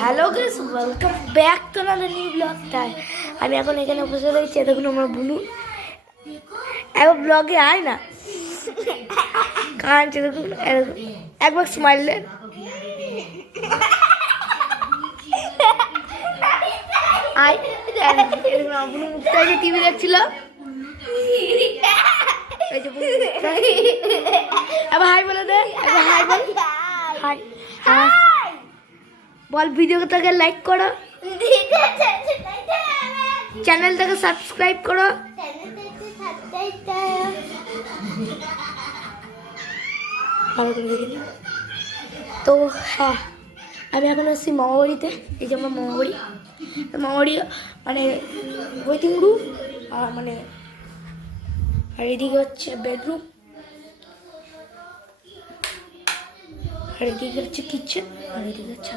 Hello guys, welcome back to another new ব্লগটায়। আমি এখন এখানে বসে রয়েছি, দেখুন আমার বুলু একবার ব্লগে আয় না কাঁদছে, দেখুন একবার স্মাইল দেন। আয় দেখুন আমার বুলু মুখটা টিভি দেখছিল। এবার হাই বলে দে, এবার হাই বল, হাই হাই বল। ভিডিওটাকে লাইক করো, চ্যানেলটাকে সাবস্ক্রাইব করো। তো হ্যাঁ, আমি এখন আসছি মামাবাড়িতে। এই যে আমার মামাবাড়ি, মামাবাড়ি মানে ওয়েটিং রুম আর মানে আর এদিকে হচ্ছে বেডরুম, আর এদিকে হচ্ছে কিচেন, আর এদিকে হচ্ছে